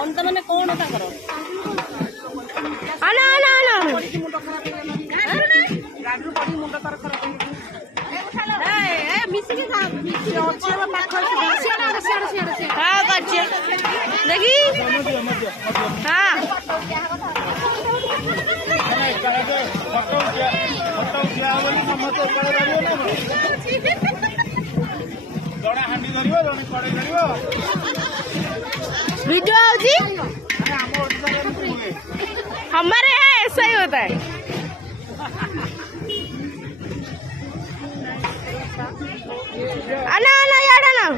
अंत माने कौन ताकर आना आना आना गाडरू पड़ी मुंड तर खराब ए मिसी के खा मिसी अच्छे पाख हाँ करछे देखी हाँ वीडियो जी हमारे यहाँ ऐसा ही होता है। आना आना यार आना